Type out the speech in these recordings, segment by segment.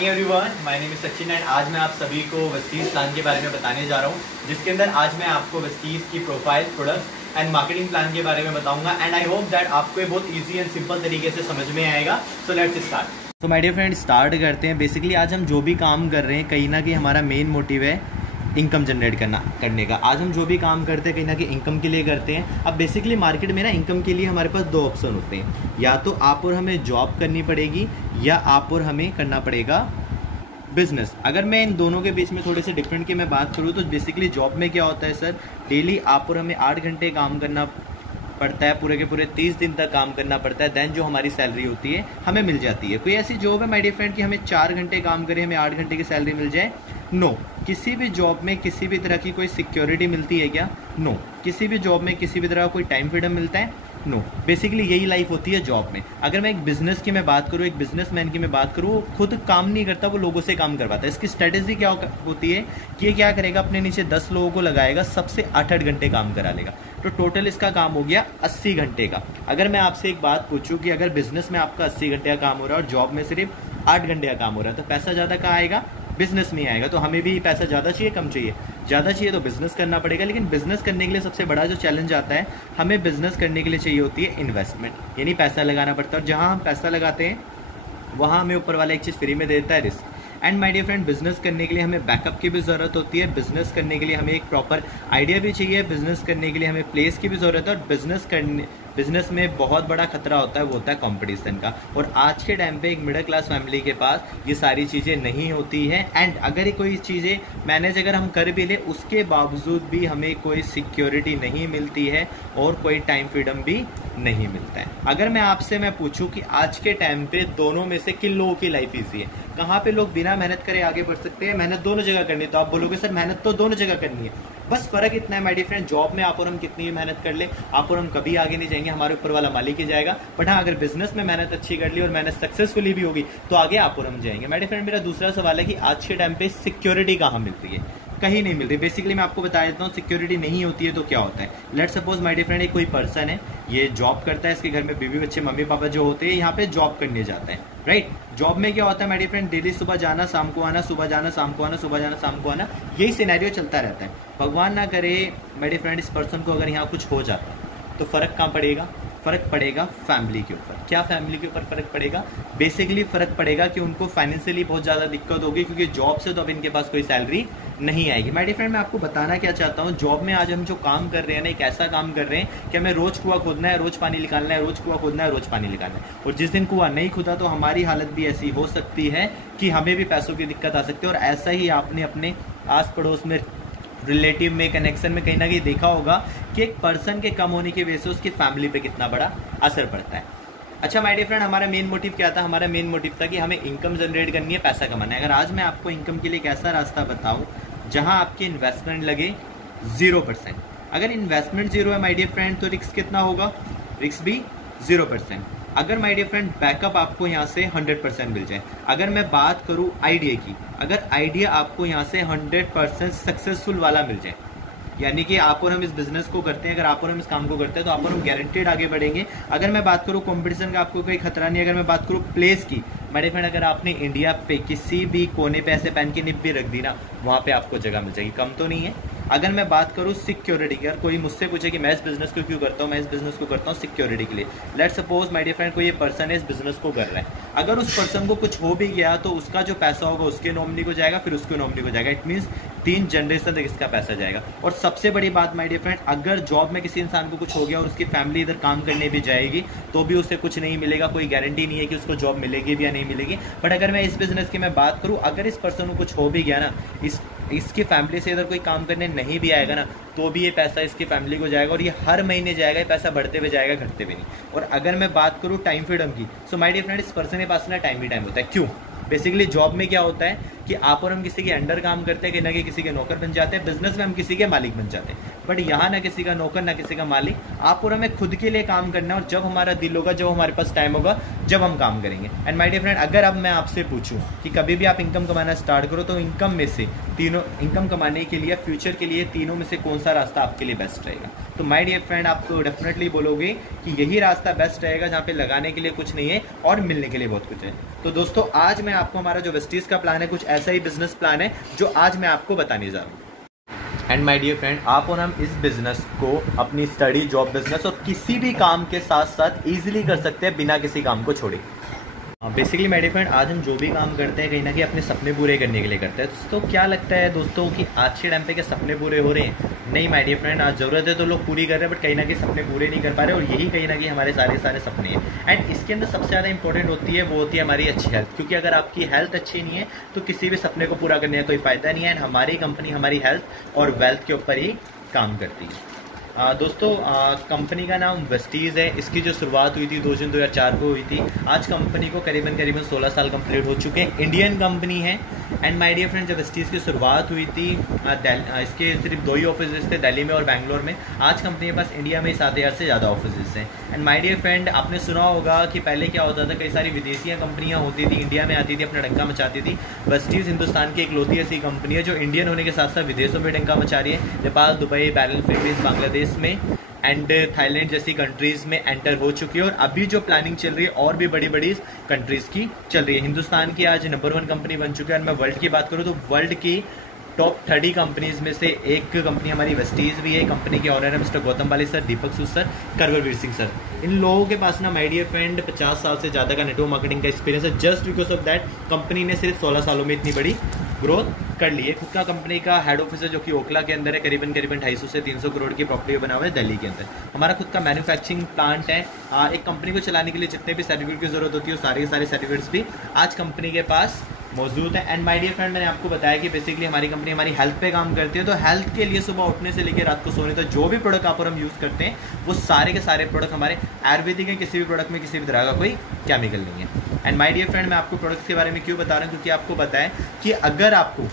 Morning everyone, my name is Sachin and आज मैं आप सभी को वेस्टीज प्लान के बारे में बताने जा रहा हूँ, जिसके अंदर आज मैं आपको वेस्टीज की profile, product and marketing plan के बारे में बताऊंगा एंड आई होप दैट आपको ये बहुत इजी एंड सिंपल तरीके से समझ में आएगा। So let's start. तो माय डियर फ्रेंड, स्टार्ट करते हैं। बेसिकली आज हम जो भी काम कर रहे हैं, कहीं ना कहीं हमारा मेन मोटिव है इनकम जनरेट करने का। आज हम जो भी काम करते हैं कहीं ना कहीं इनकम के लिए करते हैं। अब बेसिकली मार्केट में ना इनकम के लिए हमारे पास दो ऑप्शन होते हैं, या तो आप और हमें जॉब करनी पड़ेगी या आप और हमें करना पड़ेगा बिजनेस। अगर मैं इन दोनों के बीच में थोड़े से डिफरेंट की मैं बात करूँ तो बेसिकली जॉब में क्या होता है सर, डेली आप और हमें 8 घंटे काम करना पड़ता है, पूरे के पूरे 30 दिन तक काम करना पड़ता है। देन जो हमारी सैलरी होती है हमें मिल जाती है। कोई ऐसी जॉब है माय डियर फ्रेंड कि हमें 4 घंटे काम करें, हमें 8 घंटे की सैलरी मिल जाए? नो। किसी भी जॉब में किसी भी तरह की कोई सिक्योरिटी मिलती है क्या? नो। किसी भी जॉब में किसी भी तरह का कोई टाइम फ्रीडम मिलता है? नो। बेसिकली यही लाइफ होती है जॉब में। अगर मैं एक बिजनेस की मैं बात करूँ, एक बिजनेसमैन की मैं बात करूँ, वो खुद काम नहीं करता, वो लोगों से काम करवाता है। इसकी स्ट्रेटेजी क्या होती है कि ये क्या करेगा, अपने नीचे 10 लोगों को लगाएगा, सबसे 8-8 घंटे काम करा लेगा। तो टोटल इसका काम हो गया 80 घंटे का। अगर मैं आपसे एक बात पूछूं कि अगर बिजनेस में आपका 80 घंटे का काम हो रहा है और जॉब में सिर्फ 8 घंटे का काम हो रहा है, तो पैसा ज़्यादा कहाँ आएगा? बिजनेस में आएगा। तो हमें भी पैसा ज़्यादा चाहिए, कम चाहिए? ज़्यादा चाहिए, तो बिजनेस करना पड़ेगा। लेकिन बिजनेस करने के लिए सबसे बड़ा जो चैलेंज आता है, हमें बिजनेस करने के लिए चाहिए होती है इन्वेस्टमेंट, यानी पैसा लगाना पड़ता है। और जहाँ हम पैसा लगाते हैं वहाँ हमें ऊपर वाला एक चीज़ फ्री में दे देता है, risk. And my dear friend, business करने के लिए हमें बैकअप की भी ज़रूरत होती है, बिजनेस करने के लिए हमें एक प्रॉपर आइडिया भी चाहिए, बिजनेस करने के लिए हमें प्लेस की भी ज़रूरत है। और बिजनेस में बहुत बड़ा खतरा होता है, वो होता है कंपटीशन का। और आज के टाइम पे एक मिडिल क्लास फैमिली के पास ये सारी चीज़ें नहीं होती हैं। एंड अगर ये कोई चीज़ें मैनेज अगर हम कर भी लें, उसके बावजूद भी हमें कोई सिक्योरिटी नहीं मिलती है और कोई टाइम फ्रीडम भी नहीं मिलता है। अगर मैं आपसे पूछूं कि आज के टाइम पे दोनों में से किन लोगों की लाइफ ईजी है, कहाँ पे लोग बिना मेहनत करे आगे बढ़ सकते हैं? मेहनत दोनों जगह करनी है। तो आप बोलोगे सर मेहनत तो दोनों जगह करनी है, बस फर्क इतना है माय डियर फ्रेंड, जॉब में आप और हम कितनी भी मेहनत कर ले, आप और हम कभी आगे नहीं जाएंगे, हमारे ऊपर वाला मालिक ही जाएगा। बट हाँ, अगर बिजनेस में मेहनत अच्छी कर ली और मेहनत सक्सेसफुली भी होगी तो आगे आप और हम जाएंगे। माय डियर फ्रेंड, मेरा दूसरा सवाल है कि आज के टाइम पे सिक्योरिटी कहाँ मिलती है? कहीं नहीं मिल रही। बेसिकली मैं आपको बता देता हूँ, सिक्योरिटी नहीं होती है तो क्या होता है। Let's suppose my dear friend, एक कोई पर्सन है, ये जॉब करता है, इसके घर में बीवी बच्चे मम्मी पापा जो होते हैं यहाँ पे जॉब करने जाते हैं, राइट। जॉब में क्या होता है माय डियर फ्रेंड, डेली सुबह जाना शाम को आना, सुबह जाना शाम को आना, सुबह जाना शाम को आना, यही सिनेरियो चलता रहता है। भगवान ना करे माय डियर फ्रेंड, इस पर्सन को अगर यहाँ कुछ हो जाता है तो फर्क कहाँ पड़ेगा? फर्क पड़ेगा फैमिली के ऊपर। क्या फैमिली के ऊपर फर्क पड़ेगा? बेसिकली फर्क पड़ेगा कि उनको फाइनेंशियली बहुत ज़्यादा दिक्कत होगी, क्योंकि जॉब से तो अब इनके पास कोई सैलरी नहीं आएगी। माय डियर फ्रेंड, मैं आपको बताना क्या चाहता हूँ, जॉब में आज हम जो काम कर रहे हैं ना, एक ऐसा काम कर रहे हैं कि हमें रोज कुआं खोदना है, रोज पानी निकालना है, रोज कुआं खोदना है, रोज पानी निकालना है। और जिस दिन कुआं नहीं खुदा तो हमारी हालत भी ऐसी हो सकती है कि हमें भी पैसों की दिक्कत आ सकती है। और ऐसा ही आपने अपने आस पड़ोस में, रिलेटिव में, कनेक्शन में कहीं ना कहीं देखा होगा कि एक पर्सन के कम होने की वजह से उसकी फैमिली पे कितना बड़ा असर पड़ता है। अच्छा माय डियर फ्रेंड, हमारा मेन मोटिव क्या था? हमारा मेन मोटिव था कि हमें इनकम जनरेट करनी है, पैसा कमाना है। अगर आज मैं आपको इनकम के लिए एक ऐसा रास्ता बताऊं जहां आपकी इन्वेस्टमेंट लगे 0%। अगर इन्वेस्टमेंट 0 है माय डियर फ्रेंड, तो रिस्क कितना होगा? रिस्क भी 0%। अगर माय डियर फ्रेंड बैकअप आपको यहाँ से 100% मिल जाए, अगर मैं बात करूँ आइडिया की, अगर आइडिया आपको यहाँ से 100% सक्सेसफुल वाला मिल जाए, यानी कि आप और हम इस बिजनेस को करते हैं, अगर आप और हम इस काम को करते हैं तो आप और हम गारंटेड आगे बढ़ेंगे। अगर मैं बात करूँ कंपटीशन का, आपको कोई खतरा नहीं। अगर मैं बात करूँ प्लेस की, मेरे फ्रेंड, अगर आपने इंडिया पे किसी भी कोने पे ऐसे पेन की निब भी रख दी ना, वहाँ पे आपको जगह मिल जाएगी, कम तो नहीं है। अगर मैं बात करूँ सिक्योरिटी की, अगर कोई मुझसे पूछे कि मैं इस बिजनेस को क्यों करता हूँ, मैं इस बिजनेस को करता हूँ सिक्योरिटी के लिए। Let's suppose my dear friend, कोई ये पर्सन है, इस बिजनेस को कर रहा है, अगर उस पर्सन को कुछ हो भी गया तो उसका जो पैसा होगा उसके नॉमिनी को जाएगा, फिर उसके नॉमिनी को जाएगा। इट मीन्स 3 जनरेशन तक इसका पैसा जाएगा। और सबसे बड़ी बात माय डियर फ्रेंड, अगर जॉब में किसी इंसान को कुछ हो गया और उसकी फैमिली इधर काम करने भी जाएगी तो भी उसे कुछ नहीं मिलेगा, कोई गारंटी नहीं है कि उसको जॉब मिलेगी भी या नहीं मिलेगी। बट अगर मैं इस बिजनेस की मैं बात करूँ, अगर इस पर्सन को कुछ हो भी गया ना, इसकी फैमिली से इधर कोई काम करने नहीं भी आएगा ना, तो भी ये पैसा इसकी फैमिली को जाएगा और ये हर महीने जाएगा, ये पैसा बढ़ते हुए जाएगा, घटते हुए नहीं। और अगर मैं बात करूँ टाइम फ्रीडम की, सो माय डियर फ्रेंड, इस पर्सन के पास ना टाइम ही टाइम होता है। क्यों? बेसिकली जॉब में क्या होता है कि आप और हम किसी के अंडर काम करते हैं, कि ना कि किसी के नौकर बन जाते हैं, बिजनेस में हम किसी के मालिक बन जाते हैं। बट यहाँ ना किसी का नौकर ना किसी का मालिक, आप और हमें खुद के लिए काम करना है और जब हमारा दिल होगा, जब हमारे पास टाइम होगा, जब हम काम करेंगे। एंड माय डियर फ्रेंड, अगर अब मैं आपसे पूछूं कि कभी भी आप इनकम कमाना स्टार्ट करो तो इनकम में से तीनों, इनकम कमाने के लिए, फ्यूचर के लिए तीनों में से कौन सा रास्ता आपके लिए बेस्ट रहेगा? तो माय डियर फ्रेंड, आप तो डेफिनेटली बोलोगे कि यही रास्ता बेस्ट रहेगा जहाँ पे लगाने के लिए कुछ नहीं है और मिलने के लिए बहुत कुछ है। तो दोस्तों, आज मैं आपको हमारा जो वेस्टीज का प्लान है, कुछ ऐसा ही बिजनेस प्लान है जो आज मैं आपको बताने जा रहा हूँ। एंड माय डियर फ्रेंड, आप और हम इस बिजनेस को अपनी स्टडी, जॉब, बिजनेस और किसी भी काम के साथ साथ इजीली कर सकते हैं बिना किसी काम को छोड़े। बेसिकली माय डियर फ्रेंड, आज हम जो भी काम करते हैं कहीं ना कहीं अपने सपने पूरे करने के लिए करते हैं। तो क्या लगता है दोस्तों कि आज के टाइम पे क्या सपने पूरे हो रहे हैं? नहीं माय डियर फ्रेंड, आज ज़रूरत है तो लोग पूरी कर रहे हैं, बट कहीं ना कहीं सपने पूरे नहीं कर पा रहे, और यही कहीं ना कहीं हमारे सारे सपने हैं। एंड इसके अंदर सबसे ज़्यादा इंपॉर्टेंट होती है, वो होती है हमारी अच्छी हेल्थ, क्योंकि अगर आपकी हेल्थ अच्छी नहीं है तो किसी भी सपने को पूरा करने का कोई फ़ायदा नहीं है। एंड हमारी कंपनी हमारी हेल्थ और वेल्थ के ऊपर ही काम करती है। दोस्तों, कंपनी का नाम वेस्टीज है। इसकी जो शुरुआत हुई थी 2 जून 2004 को हुई थी। आज कंपनी को करीबन 16 साल कंप्लीट हो चुके हैं। इंडियन कंपनी है। एंड माय डियर फ्रेंड, जब वेस्टीज की शुरुआत हुई थी, इसके सिर्फ 2 ही ऑफिस थे, दिल्ली में और बैंगलोर में। आज कंपनी के पास इंडिया में 7000 से ज़्यादा ऑफिस हैं। एंड माय डियर फ्रेंड, आपने सुना होगा कि पहले क्या होता था, कई सारी विदेशी कंपनियाँ होती थी, इंडिया में आती थी, अपना डंका मचाती थी। वेस्टीज हिंदुस्तान की इकलौती ऐसी कंपनी है जो इंडियन होने के साथ साथ विदेशों में डंका मचा रही है। Nepal, Dubai, barrel, Philippines, Bangladesh में एंड थाईलैंड जैसी कंट्रीज में एंटर हो चुकी है। और अभी जो प्लानिंग चल रही है और भी बड़ी बड़ी कंट्रीज की चल रही है। हिंदुस्तान की आज नंबर 1 कंपनी बन चुकी है। और मैं वर्ल्ड की बात करूँ तो वर्ल्ड की टॉप 30 कंपनीज में से एक कंपनी हमारी वेस्टीज भी है। कंपनी के ऑनर है मिस्टर गौतम बाली सर, दीपक सूद सर, करवरवीर सिंह सर। इन लोगों के पास ना माय डियर फ्रेंड 50 साल से ज़्यादा का नेटवर्क मार्केटिंग का एक्सपीरियंस है। Just because of that company ने सिर्फ 16 सालों में इतनी बड़ी ग्रोथ कर ली है। खुद का कंपनी का हेड ऑफिस है जो कि ओखला के अंदर है। करीबन 250 से 300 करोड़ की प्रॉपर्टी बना हुआ है दिल्ली के अंदर। हमारा खुद का मैन्युफैक्चरिंग प्लांट है। एक कंपनी को चलाने के लिए जितने भी सर्टिफिकेट की जरूरत होती है वो सारे के सारे सर्टिफिकेट्स भी आज कंपनी के पास मौजूद है। एंड माय डियर फ्रेंड, मैंने आपको बताया कि बेसिकली हमारी कंपनी हमारी हेल्थ पे काम करती है। तो हेल्थ के लिए सुबह उठने से लेकर रात को सोने तक जो भी प्रोडक्ट आप और हम यूज़ करते हैं वो सारे के सारे प्रोडक्ट हमारे आयुर्वेदिक हैं। किसी भी प्रोडक्ट में किसी भी तरह का कोई केमिकल नहीं है। एंड माय डियर फ्रेंड, मैं आपको प्रोडक्ट्स के बारे में क्यों बता रहा हूँ, क्योंकि आपको पता है कि अगर आपको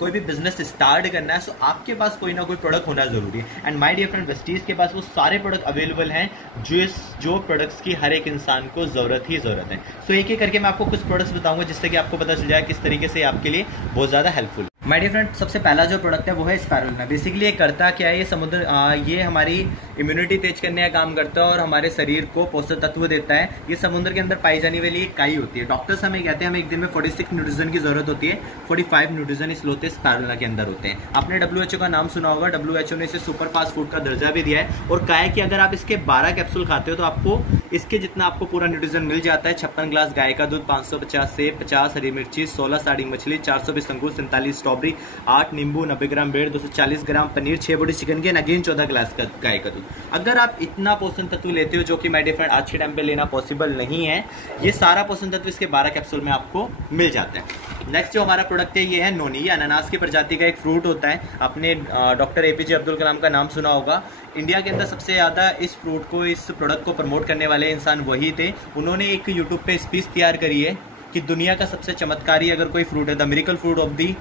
कोई भी बिजनेस स्टार्ट करना है तो आपके पास कोई ना कोई प्रोडक्ट होना जरूरी है। And my dear friend, Vestige के पास वो सारे प्रोडक्ट अवेलेबल हैं जो प्रोडक्ट्स की हर एक इंसान को जरूरत है। सो एक एक करके मैं आपको कुछ प्रोडक्ट्स बताऊंगा जिससे कि आपको पता चल जाए किस तरीके से आपके लिए बहुत ज़्यादा हेल्पफुल। माय डियर फ्रेंड, सबसे पहला जो प्रोडक्ट है वो है स्पाइरुलिना। बेसिकली ये करता क्या है, ये समुद्र ये हमारी इम्यूनिटी तेज करने का काम करता है और हमारे शरीर को पोषक तत्व देता है। ये समुद्र के अंदर पाई जाने वाली एक काई होती है। डॉक्टर्स हमें कहते हैं हमें एक दिन में 46 न्यूट्रिशन की जरूरत होती है। 45 न्यूट्रिशन इस लोते स्पाइरुलिना के अंदर होते हैं। आपने WHO का नाम सुना होगा। WHO ने इसे सुपर फास्ट फूड का दर्जा भी दिया है। और कहा है कि अगर आप इसके 12 कैप्सूल खाते हो तो आपको इसके जितना आपको पूरा न्यूट्रिशन मिल जाता है। 56 ग्लास गाय का दूध, 550 सेब, 50 हरी मिर्ची, 16 साड़ी मछली, 420 अंगूर, 47 स्ट्रॉबेरी, 8 नींबू, 90 ग्राम ब्रेड, 240 ग्राम पनीर, 6 बॉडी चिकन के, अगेन 14 ग्लास का गाय का दूध। अगर आप इतना पोषण तत्व लेते हो, जो कि माय डियर फ्रेंड आज के टाइम पे लेना पॉसिबल नहीं है, ये सारा पोषण तत्व इसके 12 कैप्सूल में आपको मिल जाता है। नेक्स्ट जो हमारा प्रोडक्ट है ये है नोनी। ये अनानास की प्रजाति का एक फ्रूट होता है। आपने डॉक्टर APJ अब्दुल कलाम का नाम सुना होगा। इंडिया के अंदर सबसे ज़्यादा इस फ्रूट को, इस प्रोडक्ट को प्रमोट करने वाले इंसान वही थे। उन्होंने एक यूट्यूब पे स्पीच तैयार करी है कि दुनिया का सबसे चमत्कारी अगर कोई फ्रूट है, the miracle fruit of the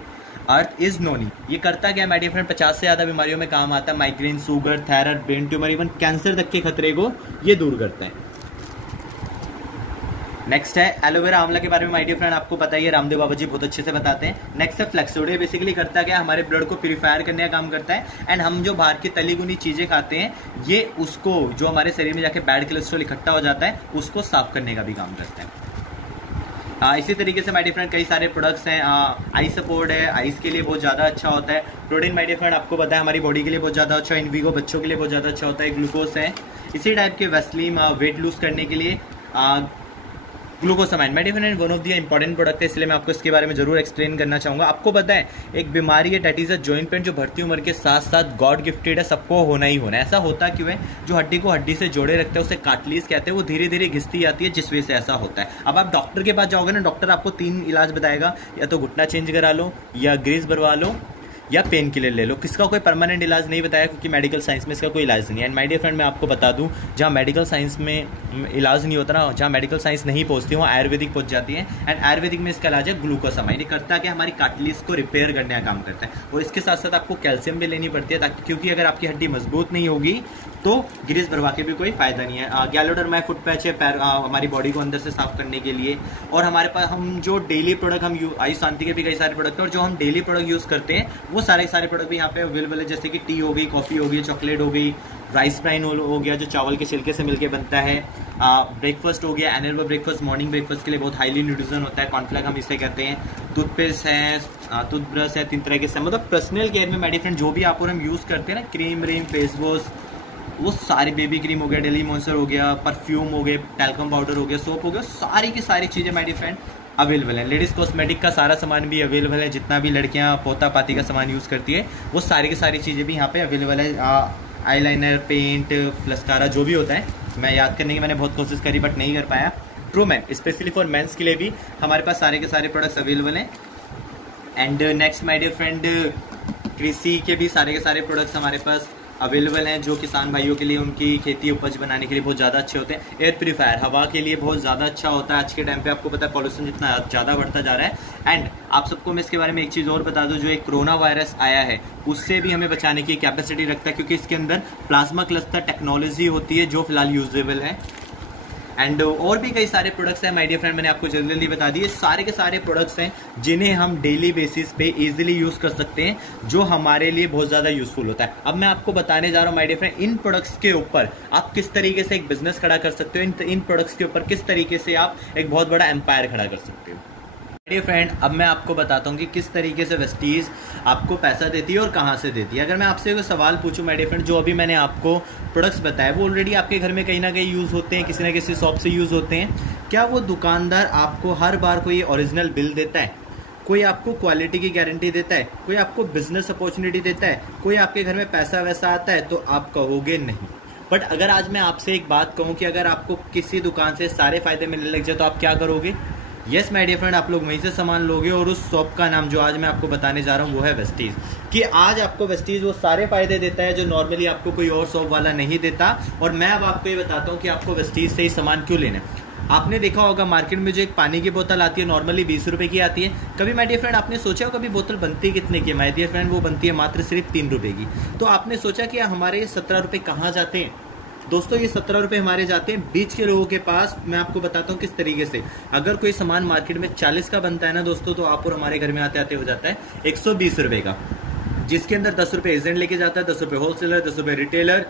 earth is noni. ये करता क्या है माय डियर फ्रेंड, 50 से ज़्यादा बीमारियों में काम आता है। Migraine, sugar, thyroid, brain tumour, even cancer तक के खतरे को ये दूर करता है। नेक्स्ट है एलोवेरा आंवला के बारे में माय डियर फ्रेंड आपको पता ही है, रामदेव बाबा जी बहुत अच्छे से बताते हैं। नेक्स्ट है फ्लेक्सोडे। बेसिकली करता क्या है, हमारे ब्लड को प्यूरिफायर करने का काम करता है। एंड हम जो बाहर की तली भुनी चीज़ें खाते हैं ये उसको, जो हमारे शरीर में जाके बैड कोलेस्ट्रॉल इकट्ठा हो जाता है, उसको साफ करने का भी काम करता है। इसी तरीके से माय डियर फ्रेंड कई सारे प्रोडक्ट्स हैं। आई सपोर्ट है, आइस के लिए बहुत ज़्यादा अच्छा होता है। प्रोटीन माय डियर फ्रेंड आपको पता है हमारी बॉडी के लिए बहुत ज़्यादा अच्छा है। इनवीगो बच्चों के लिए बहुत ज़्यादा अच्छा होता है। ग्लूकोज है। इसी टाइप के वेस्लीम वेट लूज करने के लिए glucosamine. My dear friend one of the important product है, इसलिए मैं आपको इसके बारे में जरूर एक्सप्लेन करना चाहूँगा। आपको पता है एक बीमारी है that is a joint pain, जो बढ़ती उम्र के साथ साथ गॉड गिफ्टेड है, सबको होना ही होना है। ऐसा होता क्यों है, जो हड्डी को हड्डी से जोड़े रखते हैं उसे कार्टिलेज कहते हैं, वो धीरे धीरे घिसती जाती है, जिस वजह से ऐसा होता है। अब आप डॉक्टर के पास जाओगे ना, डॉक्टर आपको 3 इलाज बताएगा, या तो घुटना चेंज करा लो, या ग्रीस भरवा लो, या पेन किलर ले लो। किसका कोई परमानेंट इलाज नहीं बताया, क्योंकि मेडिकल साइंस में इसका कोई इलाज नहीं है। एंड माय डियर फ्रेंड, मैं आपको बता दूं, जहाँ मेडिकल साइंस में इलाज नहीं होता ना, जहाँ मेडिकल साइंस नहीं पहुँचती वहाँ आयुर्वेदिक पहुँच जाती है। एंड आयुर्वेदिक में इसका इलाज है ग्लूकोसामाइन। करता है कि हमारी कार्टिलेज को रिपेयर करने का काम करता है, और इसके साथ साथ आपको कैल्शियम भी लेनी पड़ती है, ताकि क्योंकि अगर आपकी हड्डी मजबूत नहीं होगी तो ग्रीस भरवा के भी कोई फायदा नहीं है। गैलोडर्मा फुट पैच है पैर हमारी बॉडी को अंदर से साफ करने के लिए। और हमारे पास हम जो डेली प्रोडक्ट हम आयुष शांति के भी कई सारे प्रोडक्ट हैं, और जो हम डेली प्रोडक्ट यूज करते हैं वो सारे प्रोडक्ट भी यहाँ पे अवेलेबल है, जैसे कि टी हो गई, कॉफी हो गई, चॉकलेट हो गई, राइस ब्राइन हो गया जो चावल के छिलके से मिलके बनता है, ब्रेकफास्ट हो गया, एनर्वा ब्रेकफास्ट मॉर्निंग ब्रेकफास्ट के लिए बहुत हाईली न्यूट्रिशन होता है, कॉर्नफ्लेक्स हम इसे कहते हैं, टूथपेस्ट है, टूथब्रश है, 3 तरह के से मतलब पर्सनल केयर में मेरी फ्रेंड जो भी आप और हम यूज करते हैं ना, क्रीम व्रीम फेस वॉश, वो सारी बेबी क्रीम हो गया, डेली मॉइस्चर हो गया, परफ्यूम हो गए, टैल्कम पाउडर हो गया, सोप हो गया, सारी की सारी चीजें मेरी फ्रेंड अवेलेबल है। लेडीज कॉस्मेटिक का सारा सामान भी अवेलेबल है, जितना भी लड़कियां पोता पाती का सामान यूज करती है वो सारी की सारी चीजें भी यहाँ पे अवेलेबल है। आईलाइनर, पेंट, फ्लस्कारा जो भी होता है, मैं याद करने की मैंने बहुत कोशिश करी बट नहीं कर पाया। True man specially for mens के लिए भी हमारे पास सारे के सारे प्रोडक्ट्स अवेलेबल हैं। And next my dear friend, कृषि के भी सारे के सारे प्रोडक्ट्स हमारे पास अवेलेबल हैं, जो किसान भाइयों के लिए उनकी खेती उपज बनाने के लिए बहुत ज़्यादा अच्छे होते हैं। एयर प्यूरीफायर हवा के लिए बहुत ज़्यादा अच्छा होता है। आज के टाइम पे आपको पता है पॉल्यूशन जितना ज़्यादा बढ़ता जा रहा है। एंड आप सबको मैं इसके बारे में एक चीज़ और बता दूं, जो एक कोरोना वायरस आया है उससे भी हमें बचाने की कैपेसिटी रखता है, क्योंकि इसके अंदर प्लाज्मा क्लस्टर टेक्नोलॉजी होती है जो फिलहाल यूजेबल है। एंड और भी कई सारे प्रोडक्ट्स हैं माय डियर फ्रेंड, मैंने आपको जल्दी बता दिए। सारे के सारे प्रोडक्ट्स हैं जिन्हें हम डेली बेसिस पे इजीली यूज कर सकते हैं, जो हमारे लिए बहुत ज्यादा यूजफुल होता है। अब मैं आपको बताने जा रहा हूं माय डियर फ्रेंड, इन प्रोडक्ट्स के ऊपर आप किस तरीके से एक बिजनेस खड़ा कर सकते हो, इन प्रोडक्ट्स के ऊपर किस तरीके से आप एक बहुत बड़ा एम्पायर खड़ा कर सकते हो। डियर फ्रेंड, अब मैं आपको बताता हूँ कि किस तरीके से वेस्टीज आपको पैसा देती है और कहाँ से देती है। अगर मैं आपसे कोई सवाल पूछूं माय डियर फ्रेंड, जो अभी मैंने आपको प्रोडक्ट्स बताए वो ऑलरेडी आपके घर में कहीं ना कहीं यूज़ होते हैं, किसी ना किसी शॉप से यूज़ होते हैं, क्या वो दुकानदार आपको हर बार कोई ओरिजिनल बिल देता है, कोई आपको क्वालिटी की गारंटी देता है, कोई आपको बिजनेस अपॉर्चुनिटी देता है, कोई आपके घर में पैसा वैसा आता है? तो आप कहोगे नहीं। बट अगर आज मैं आपसे एक बात कहूँ कि अगर आपको किसी दुकान से सारे फायदे मिलने लग जाए तो आप क्या करोगे? यस माय डियर फ्रेंड, आप लोग वहीं से सामान लोगे, और उस शॉप का नाम जो आज मैं आपको बताने जा रहा हूँ वो है वेस्टीज। कि आज आपको वेस्टीज वो सारे फायदे देता है जो नॉर्मली आपको कोई और शॉप वाला नहीं देता। और मैं अब आपको ये बताता हूँ कि आपको वेस्टीज से ही सामान क्यों लेना है। आपने देखा होगा मार्केट में जो एक पानी की बोतल आती है नॉर्मली 20 रुपए की आती है। कभी माय डियर फ्रेंड आपने सोचा हो कभी बोतल बनती कितने की? माय डियर फ्रेंड वो बनती है मात्र सिर्फ 3 रुपए की। तो आपने सोचा कि हमारे 17 रुपए कहाँ जाते हैं? दोस्तों ये 17 रुपए हमारे जाते हैं बीच के लोगों के पास। मैं आपको बताता हूँ किस तरीके से। अगर कोई सामान मार्केट में 40 का बनता है ना दोस्तों, तो आप और हमारे घर में आते आते हो जाता है 120 रुपए का, जिसके अंदर 10 रुपए एजेंट लेके जाता है, 10 रुपए होलसेलर, 10 रुपए रिटेलर,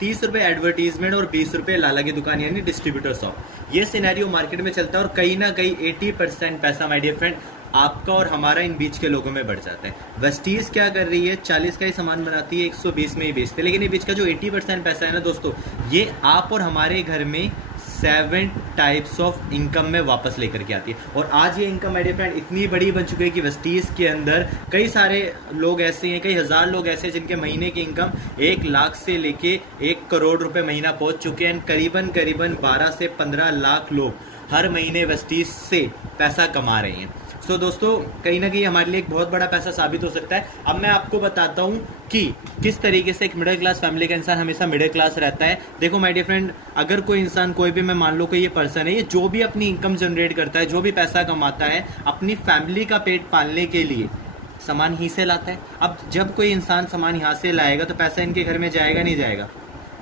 30 रुपए एडवर्टीजमेंट और 20 रुपए लाला की दुकान यानी डिस्ट्रीब्यूटर शॉप। ये सिनेरियो मार्केट में चलता है और कहीं ना कहीं 80% पैसा माय डियर फ्रेंड आपका और हमारा इन बीच के लोगों में बढ़ जाता है। वेस्टीज क्या कर रही है, 40 का ही सामान बनाती है, 120 में ही बेचते हैं, लेकिन ये बीच का जो 80% पैसा है ना दोस्तों, ये आप और हमारे घर में 7 टाइप्स ऑफ इनकम में वापस लेकर के आती है। और आज ये इनकम माय डियर फ्रेंड इतनी बड़ी बन चुकी है कि वेस्टीज के अंदर कई सारे लोग ऐसे हैं, कई हजार लोग ऐसे हैं जिनके महीने की इनकम 1 लाख से लेके 1 करोड़ रुपए महीना पहुंच चुके हैं। करीबन 12 से 15 लाख लोग हर महीने वेस्टीज से पैसा कमा रहे हैं। तो दोस्तों कहीं ना कहीं हमारे लिए एक बहुत बड़ा पैसा साबित हो सकता है। अब मैं आपको बताता हूं कि किस तरीके से एक मिडिल क्लास फैमिली का इंसान हमेशा मिडिल क्लास रहता है। देखो माय डियर फ्रेंड, अगर कोई इंसान कोई भी, मैं मान लो कोई ये पर्सन है, ये जो भी अपनी इनकम जनरेट करता है, जो भी पैसा कमाता है, अपनी फैमिली का पेट पालने के लिए सामान ही से लाता है। अब जब कोई इंसान सामान यहाँ से लाएगा तो पैसा इनके घर में जाएगा नहीं जाएगा?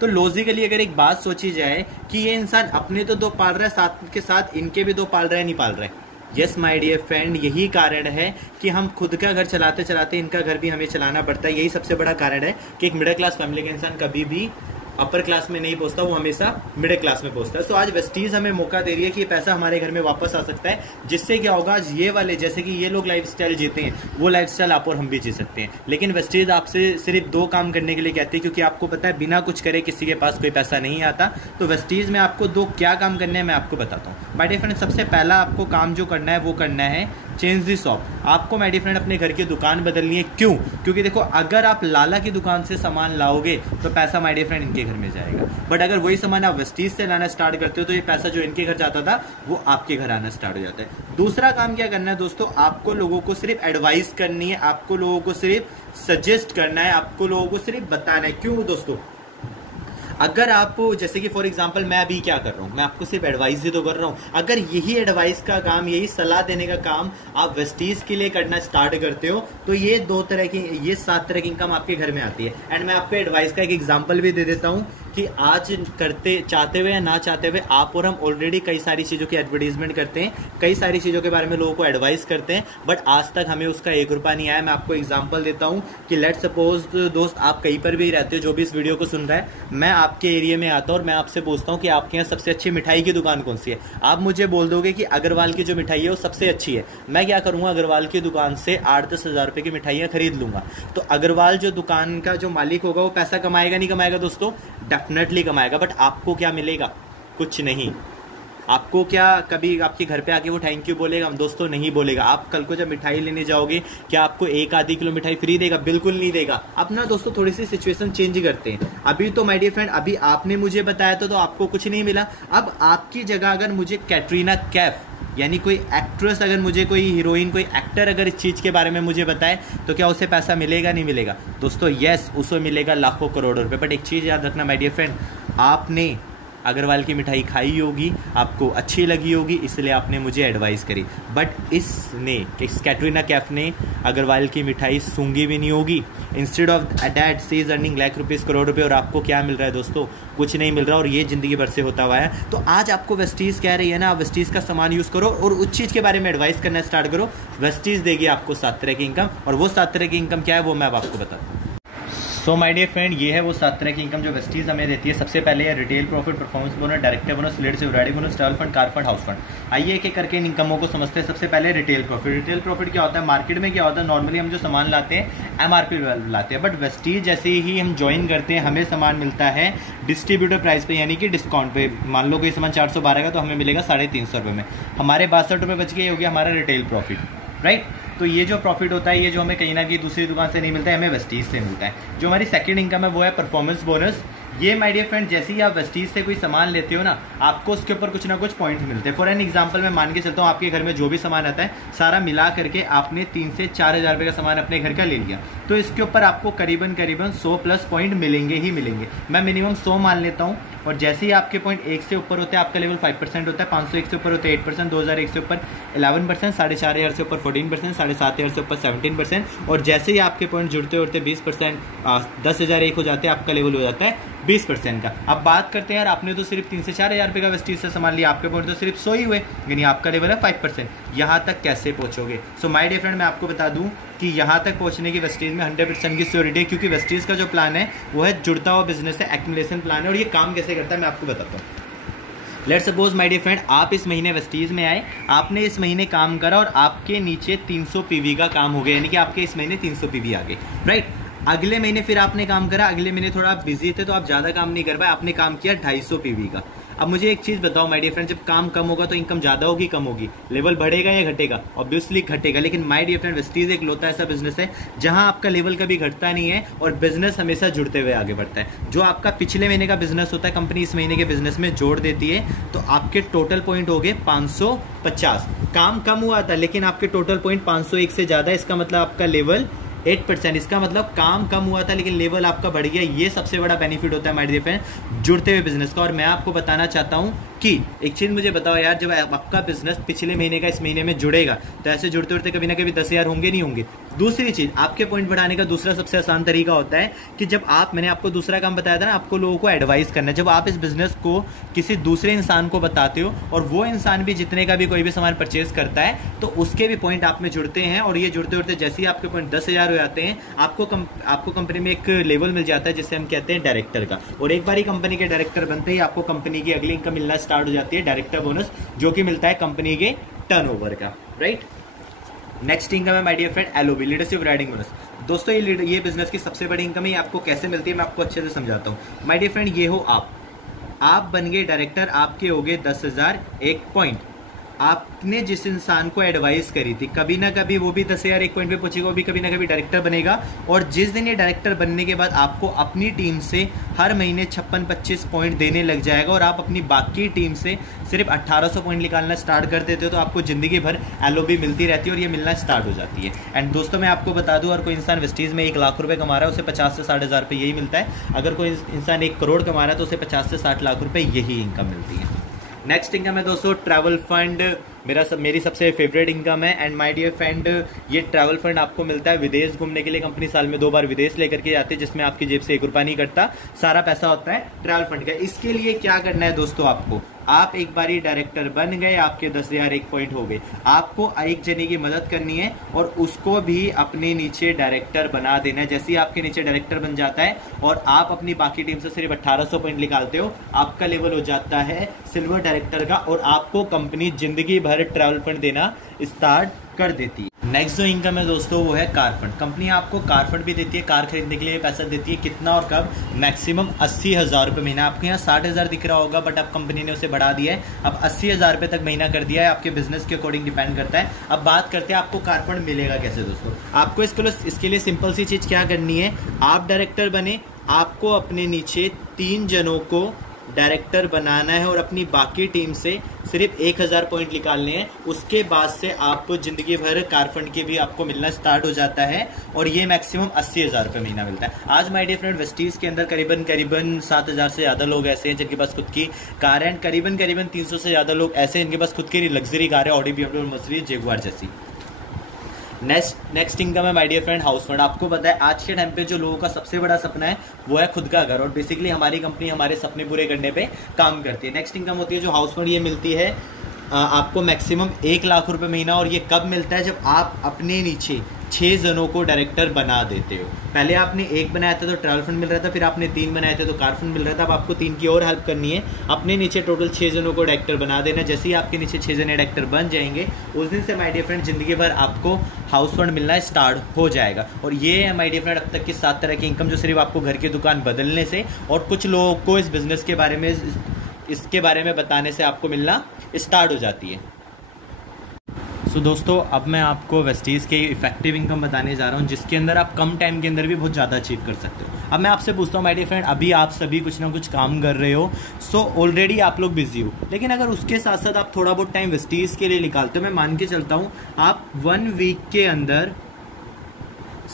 तो लॉजिकली अगर एक बात सोची जाए कि ये इंसान अपने तो 2 पाल रहा है, साथ के साथ इनके भी 2 पाल रहा है, नहीं पाल रहा है? यस माय डियर फ्रेंड, यही कारण है कि हम खुद का घर चलाते चलाते इनका घर भी हमें चलाना पड़ता है। यही सबसे बड़ा कारण है कि एक मिडिल क्लास फैमिली का इंसान कभी भी अपर क्लास में नहीं पहुंचता, वो हमेशा मिडिल क्लास में पहुंचता है। सो आज वेस्टीज हमें मौका दे रही है कि ये पैसा हमारे घर में वापस आ सकता है, जिससे क्या होगा, आज ये वाले जैसे कि ये लोग लाइफस्टाइल जीते हैं वो लाइफस्टाइल आप और हम भी जी सकते हैं। लेकिन वेस्टीज आपसे सिर्फ 2 काम करने के लिए कहती है, क्योंकि आपको पता है बिना कुछ करे किसी के पास कोई पैसा नहीं आता। तो वेस्टीज में आपको 2 क्या काम करने हैं मैं आपको बताता हूँ। माय डियर फ्रेंड, सबसे पहला आपको काम जो करना है वो करना है चेंज दी शॉप। आपको माय डियर फ्रेंड अपने घर की दुकान बदलनी है। क्यों? क्योंकि देखो अगर आप लाला की दुकान से सामान लाओगे तो पैसा माय डियर फ्रेंड इनके घर में जाएगा, बट अगर वही सामान आप वेस्टीज से लाना स्टार्ट करते हो तो ये पैसा जो इनके घर जाता था वो आपके घर आना स्टार्ट हो जाता है। दूसरा काम क्या करना है दोस्तों, आपको लोगों को सिर्फ एडवाइस करनी है, आपको लोगों को सिर्फ सजेस्ट करना है, आपको लोगों को सिर्फ बताना है। क्यों दोस्तों? अगर आप जैसे कि फॉर एग्जांपल मैं अभी क्या कर रहा हूं, मैं आपको सिर्फ एडवाइस ही तो कर रहा हूं। अगर यही एडवाइस का काम, यही सलाह देने का काम आप वेस्टीज के लिए करना स्टार्ट करते हो तो ये 7 तरह की इनकम आपके घर में आती है। एंड मैं आपको एडवाइस का एक एग्जांपल भी दे देता हूं कि आज चाहते हुए या ना चाहते हुए आप और हम ऑलरेडी कई सारी चीज़ों की एडवर्टीजमेंट करते हैं, कई सारी चीज़ों के बारे में लोगों को एडवाइस करते हैं, बट आज तक हमें उसका 1 रुपया नहीं आया। मैं आपको एग्जांपल देता हूं कि लेट सपोज दोस्त आप कहीं पर भी रहते हो, जो भी इस वीडियो को सुन रहा है, मैं आपके एरिया में आता हूं और मैं आपसे पूछता हूं कि आपके यहाँ सबसे अच्छी मिठाई की दुकान कौन सी है। आप मुझे बोल दोगे कि अग्रवाल की जो मिठाई है वो सबसे अच्छी है। मैं क्या करूंगा, अग्रवाल की दुकान से 8-10 हज़ार रुपये की मिठाइयाँ खरीद लूंगा। तो अग्रवाल जो दुकान का जो मालिक होगा वो पैसा कमाएगा नहीं कमाएगा दोस्तों? डेफिनेटली कमाएगा। बट आपको क्या मिलेगा? कुछ नहीं। आपको क्या कभी आपके घर पे आके वो थैंक यू बोलेगा? दोस्तों नहीं बोलेगा। आप कल को जब मिठाई लेने जाओगे क्या आपको 1-आधी किलो मिठाई फ्री देगा? बिल्कुल नहीं देगा। अब ना दोस्तों थोड़ी सी सिचुएशन चेंज करते हैं। अभी तो माय डियर फ्रेंड, अभी आपने मुझे बताया तो आपको कुछ नहीं मिला। अब आपकी जगह अगर मुझे कैटरीना कैफ यानी कोई एक्ट्रेस, अगर मुझे कोई हीरोइन, कोई एक्टर अगर इस चीज़ के बारे में मुझे बताए तो क्या उसे पैसा मिलेगा? नहीं मिलेगा दोस्तों? यस, उसे मिलेगा लाखों करोड़ों रुपए। बट एक चीज़ याद रखना माय डियर फ्रेंड, आपने अग्रवाल की मिठाई खाई होगी, आपको अच्छी लगी होगी, इसलिए आपने मुझे एडवाइस करी। बट इस कैटरीना कैफ ने अग्रवाल की मिठाई सूंघी भी नहीं होगी। Instead of that she is earning lakh rupees, crore रुपए, और आपको क्या मिल रहा है दोस्तों? कुछ नहीं मिल रहा, और ये जिंदगी भर से होता हुआ है। तो आज आपको वेस्टीज कह रही है ना, आप वेस्टीज का सामान यूज़ करो और उस चीज़ के बारे में एडवाइस करना स्टार्ट करो। वेस्टीज देगी आपको 7 तरह की इनकम, और वो 7 तरह की इनकम क्या है वो मैं अब आपको बताता हूँ। सो माय डियर फ्रेंड, ये है वो 7 तरह की इनकम जो वेस्टीज हमें देती है। सबसे पहले है retail profit, performance bonus, director bonus, let security bonus, travel fund, car fund, house fund. आइए एक एक करके इन इनकमों को समझते हैं। सबसे पहले रिटेल प्रॉफिट। रिटेल प्रॉफिट क्या होता है? मार्केट में क्या होता है, नॉर्मली हम जो सामान लाते हैं MRP लाते हैं, बट वेस्टीज जैसे ही हम ज्वाइन करते हैं हमें सामान मिलता है डिस्ट्रीब्यूटर प्राइस पे, यानी कि डिस्काउंट पे। मान लो कोई सामान 412 का तो हमें मिलेगा 350 रुपये में। हमारे 62 रुपये बच के, ये हो गया हमारा रिटेल प्रॉफिट, राइट। तो ये जो प्रॉफिट होता है, ये जो हमें कहीं ना कहीं दूसरी दुकान से नहीं मिलता है, हमें वेस्टीज से मिलता है। जो हमारी सेकंड इनकम है वो है परफॉर्मेंस बोनस। ये माय डियर फ्रेंड, जैसे ही आप वेस्टीज से कोई सामान लेते हो ना, आपको उसके ऊपर कुछ ना कुछ पॉइंट मिलते हैं। फॉर एन एग्जांपल मैं मान के चलता हूँ, आपके घर में जो भी सामान आता है सारा मिला करके आपने 3 से 4 हज़ार रुपये का सामान अपने घर का ले लिया, तो इसके ऊपर आपको करीबन 100 प्लस पॉइंट मिलेंगे ही मिलेंगे। मैं मिनिमम 100 मान लेता हूँ, और जैसे ही आपके पॉइंट 1 से ऊपर होते हैं आपका लेवल 5% होता है, 501 से ऊपर होते हैं 8%, 2001 से ऊपर 11%, 4500 से ऊपर 14%, 7500 से ऊपर 17%, और जैसे ही आपके पॉइंट जुड़ते उड़ते 20%, 10,001 हो जाते हैं, आपका लेवल हो जाता है 20% का। अब बात करते हैं यार, आपने तो सिर्फ 3 से 4 हज़ार रुपये का वेस्टीज से सामान लिया, आपके पॉइंट तो सिर्फ 100 ही हुए, यानी आपका लेवल है 5%। यहाँ तक कैसे पहुँचोगे? सो माय डियर फ्रेंड, मैं आपको बता दूँ कि यहाँ तक पहुँचने की वेस्टीज में 100% की सियोरिटी है, क्योंकि वेस्टीज का जो प्लान है वो है जुड़ता हुआ बिजनेस है, एक्यूमुलेशन प्लान है। और ये काम कैसे करता है मैं आपको बताता हूँ। Let's suppose my dear friend, आप इस महीने वेस्टीज में आए, आपने इस महीने काम करा और आपके नीचे 300 PV का काम हो गया, यानी कि आपके इस महीने 300 PV आ गए, राइट। अगले महीने फिर आपने काम करा, अगले महीने थोड़ा आप बिजी थे तो आप ज़्यादा काम नहीं कर पाए, आपने काम किया 250 PV का। अब मुझे एक चीज़ बताओ माय डियर फ्रेंड, जब काम कम होगा तो इनकम ज़्यादा होगी कम होगी? लेवल बढ़ेगा या घटेगा? ऑब्वियसली घटेगा। लेकिन माय डियर फ्रेंड, वेस्टीज एक लौता ऐसा बिजनेस है जहां आपका लेवल कभी घटता नहीं है और बिजनेस हमेशा जुड़ते हुए आगे बढ़ता है। जो आपका पिछले महीने का बिजनेस होता है, कंपनी इस महीने के बिजनेस में जोड़ देती है, तो आपके टोटल पॉइंट हो गए 550। काम कम हुआ था लेकिन आपके टोटल पॉइंट 501 से ज़्यादा, इसका मतलब आपका लेवल 8%। इसका मतलब काम कम हुआ था लेकिन लेवल आपका बढ़ गया। ये सबसे बड़ा बेनिफिट होता है माय डियर फ्रेंड जुड़ते हुए बिजनेस का। और मैं आपको बताना चाहता हूँ कि एक चीज़ मुझे बताओ यार, जब आपका बिजनेस पिछले महीने का इस महीने में जुड़ेगा तो ऐसे जुड़ते जुड़ते कभी ना कभी 10,000 होंगे नहीं होंगे। दूसरी चीज़, आपके पॉइंट बढ़ाने का दूसरा सबसे आसान तरीका होता है कि जब मैंने आपको दूसरा काम बताया था ना, आपको लोगों को एडवाइस करना है। जब आप इस बिजनेस को किसी दूसरे इंसान को बताते हो और वो इंसान भी जितने का भी कोई भी सामान परचेज करता है तो उसके भी पॉइंट आप में जुड़ते हैं, और ये जुड़ते जुड़ते जैसे ही आपके पॉइंट 10,000 हो जाते हैं, आपको कंपनी में एक लेवल मिल जाता है जिसे हम कहते हैं डायरेक्टर का। और एक बार ही कंपनी के डायरेक्टर बनते ही आपको कंपनी की अगली इनकम मिलना स्टार्ट हो जाती है, डायरेक्टर बोनस, जो कि मिलता है कंपनी के टर्नओवर का, राइट। नेक्स्ट इनकम है my dear friend LOB, leadership riding bonus. दोस्तों ये बिजनेस की सबसे बड़ी इनकम है। आपको कैसे मिलती है मैं आपको अच्छे से समझाता हूँ। माय डियर फ्रेंड, ये हो आप बन गए डायरेक्टर, आपके हो गए 10,000 एक पॉइंट। आपने जिस इंसान को एडवाइस करी थी, कभी ना कभी वो भी 10,000 एक पॉइंट पे पहुंचेगा, वो भी कभी ना कभी डायरेक्टर बनेगा। और जिस दिन ये डायरेक्टर बनने के बाद आपको अपनी टीम से हर महीने 56-25 पॉइंट देने लग जाएगा और आप अपनी बाकी टीम से सिर्फ 1800 पॉइंट निकालना स्टार्ट कर देते हो, तो आपको ज़िंदगी भर LOB मिलती रहती है और ये मिलना स्टार्ट हो जाती है। एंड दोस्तों मैं आपको बता दूं, अगर कोई इंसान वेस्टीज़ में 1 लाख रुपये कमा रहा है उसे 50 से 60 हज़ार रुपये यही मिलता है। अगर कोई इंसान 1 करोड़ कमा रहा है तो उसे 50 से 60 लाख रुपये यही इनकम मिलती है। नेक्स्ट इनकम है दोस्तों ट्रैवल फंड। मेरी सबसे फेवरेट इनकम है। एंड माय डियर फ्रेंड, ये ट्रैवल फंड आपको मिलता है विदेश घूमने के लिए। कंपनी साल में 2 बार विदेश लेकर के जाती है, जिसमें आपकी जेब से 1 रुपया नहीं कटता, सारा पैसा होता है ट्रैवल फंड का। इसके लिए क्या करना है दोस्तों, आपको आप एक बारी डायरेक्टर बन गए, आपके 10,000 एक पॉइंट हो गए, आपको एक जने की मदद करनी है और उसको भी अपने नीचे डायरेक्टर बना देना है। जैसे ही आपके नीचे डायरेक्टर बन जाता है और आप अपनी बाकी टीम से सिर्फ 1800 पॉइंट निकालते हो, आपका लेवल हो जाता है सिल्वर डायरेक्टर का और आपको कंपनी जिंदगी भर ट्रैवल फंड देना स्टार्ट कर देती है। नेक्स्ट जो इनकम है दोस्तों वो है कार फंड। कंपनी आपको कार फंड भी देती है, कार खरीदने के लिए पैसा देती है। कितना और कब? मैक्सिमम 80,000 रुपये महीना। आपके यहाँ 60,000 दिख रहा होगा, बट अब कंपनी ने उसे बढ़ा दिया है, अब 80,000 रुपये तक महीना कर दिया है। आपके बिजनेस के अकॉर्डिंग डिपेंड करता है। अब बात करते हैं आपको कार फंड मिलेगा कैसे दोस्तों। आपको इसके लिए सिंपल सी चीज़ क्या करनी है, आप डायरेक्टर बने, आपको अपने नीचे 3 जनों को डायरेक्टर बनाना है और अपनी बाकी टीम से सिर्फ 1000 पॉइंट निकालने हैं। उसके बाद से आपको जिंदगी भर कार फंड के भी आपको मिलना स्टार्ट हो जाता है और ये मैक्सिमम 80,000 रुपये महीना मिलता है। आज माय डियर फ्रेंड, वेस्टीज के अंदर करीबन 7,000 से ज़्यादा लोग ऐसे हैं जिनके पास खुद की कार है। करीबन 300 से ज़्यादा लोग ऐसे हैं जिनके पास खुद की लग्जरी कार है, ऑडी, BMW, मर्सिडीज, जगुआर जैसी। नेक्स्ट इनकम है my dear friend house fund. आपको पता है आज के टाइम पे जो लोगों का सबसे बड़ा सपना है वो है खुद का घर, और बेसिकली हमारी कंपनी हमारे सपने पूरे करने पे काम करती है। नेक्स्ट इनकम होती है जो हाउस फंड, ये मिलती है आपको मैक्सिमम 1 लाख रुपए महीना। और ये कब मिलता है, जब आप अपने नीचे 6 जनों को डायरेक्टर बना देते हो। पहले आपने 1 बनाया था तो ट्रैवल फंड मिल रहा था, फिर आपने 3 बनाए थे तो कार फंड मिल रहा था। अब आपको 3 की और हेल्प करनी है, अपने नीचे टोटल 6 जनों को डायरेक्टर बना देना। जैसे ही आपके नीचे 6 जने डायरेक्टर बन जाएंगे, उस दिन से माय डियर फ्रेंड जिंदगी भर आपको हाउस फंड मिलना स्टार्ट हो जाएगा। और ये है माय डियर फ्रेंड अब तक की 7 तरह की इनकम जो सिर्फ आपको घर की दुकान बदलने से और कुछ लोगों को इस बिजनेस के बारे में इसके बारे में बताने से आपको मिलना स्टार्ट हो जाती है। सो दोस्तों, अब मैं आपको वेस्टीज़ के इफेक्टिव इनकम बताने जा रहा हूँ, जिसके अंदर आप कम टाइम के अंदर भी बहुत ज़्यादा अचीव कर सकते हो। अब मैं आपसे पूछता हूँ माय डियर फ्रेंड, अभी आप सभी कुछ ना कुछ काम कर रहे हो, सो ऑलरेडी आप लोग बिजी हो, लेकिन अगर उसके साथ साथ आप थोड़ा बहुत टाइम वेस्टीज़ के लिए निकालते हो, मैं मान के चलता हूँ आप 1 वीक के अंदर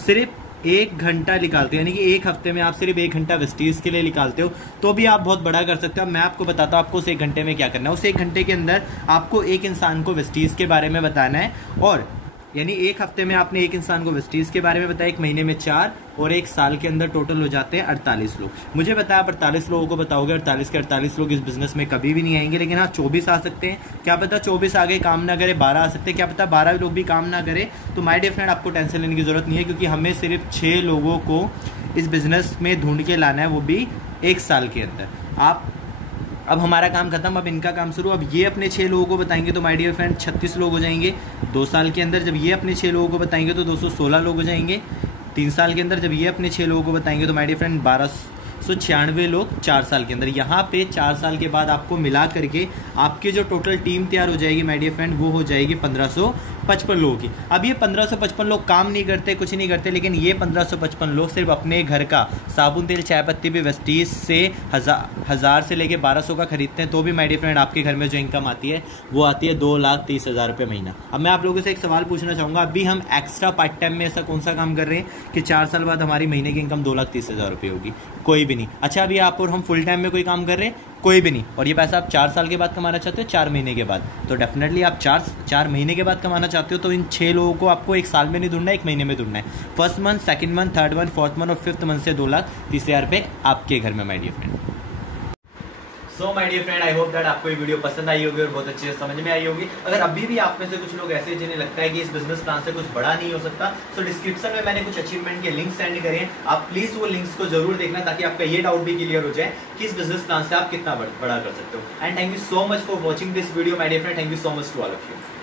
सिर्फ 1 घंटा निकालते हो, यानी कि 1 हफ्ते में आप सिर्फ 1 घंटा वेस्टीज के लिए निकालते हो, तो भी आप बहुत बड़ा कर सकते हो। मैं आपको बताता हूँ आपको उस 1 घंटे में क्या करना है। उस 1 घंटे के अंदर आपको एक इंसान को वेस्टीज के बारे में बताना है, और यानी 1 हफ्ते में आपने एक इंसान को वेस्टीज के बारे में बताया, 1 महीने में 4, और 1 साल के अंदर टोटल हो जाते हैं 48 लोग। मुझे बताया आप 48 लोगों को बताओगे, 48 के 48 लोग इस बिजनेस में कभी भी नहीं आएंगे, लेकिन हाँ 24 आ सकते हैं। क्या पता 24 आगे काम ना करे, 12 आ सकते हैं, क्या पता 12 लोग भी काम ना करे। तो माय डियर फ्रेंड, आपको टेंशन लेने की जरूरत नहीं है, क्योंकि हमें सिर्फ 6 लोगों को इस बिजनेस में ढूंढ के लाना है, वो भी 1 साल के अंदर। अब हमारा काम खत्म, अब इनका काम शुरू। अब ये अपने 6 लोगों को बताएंगे तो माय डियर फ्रेंड 36 लोग हो जाएंगे 2 साल के अंदर। जब ये अपने 6 लोगों को बताएंगे तो 216 लोग हो जाएंगे 3 साल के अंदर। जब ये अपने 6 लोगों को बताएंगे तो माय डियर फ्रेंड 1296 लोग 4 साल के अंदर। यहाँ पे 4 साल के बाद आपको मिला करके आपकी जो टोटल टीम तैयार हो जाएगी माय डियर फ्रेंड, वो हो जाएगी 1555 लोगों की। अब ये 1555 लोग काम नहीं करते, कुछ नहीं करते, लेकिन ये 1555 लोग सिर्फ अपने घर का साबुन, तेल, चाय पत्ती भी वेस्टीज से 1000 से लेके 1200 का खरीदते हैं, तो भी माय डियर फ्रेंड आपके घर में जो इनकम आती है वो आती है 2,30,000 रुपये महीना। अब मैं आप लोगों से एक सवाल पूछना चाहूँगा, अभी हम एक्स्ट्रा पार्ट टाइम में ऐसा कौन सा काम कर रहे हैं कि 4 साल बाद हमारी महीने की इनकम 2,30,000 रुपये होगी? कोई भी नहीं। अच्छा, अभी आप और हम फुल टाइम में कोई काम कर रहे हैं? कोई भी नहीं। और ये पैसा आप 4 साल के बाद कमाना चाहते हो, 4 महीने के बाद, तो डेफिनेटली आप 4 महीने के बाद कमाना चाहते हो, तो इन 6 लोगों को आपको 1 साल में नहीं ढूंढना है, 1 महीने में ढूंढना है। First month, second month, third month, fourth month और 5th मंथ से 2,30,000 रुपये आपके घर में my dear friend. So my dear friend, I hope that आपको ये वीडियो पसंद आई होगी और बहुत अच्छे से समझ में आई होगी। अगर अभी भी आप में से कुछ लोग ऐसे जिन्हें लगता है कि इस बिजनेस प्लान से कुछ बड़ा नहीं हो सकता, तो डिस्क्रिप्शन में मैंने कुछ अचीवमेंट के लिंक सेंड करे हैं, आप प्लीज वो लिंक्स को जरूर देखना, ताकि आपका ये डाउट भी क्लियर हो जाए कि इस बिजनेस प्लान से आप कितना बड़ा कर सकते हो। And thank you so much for watching this video my dear friend, thank you so much to all of you.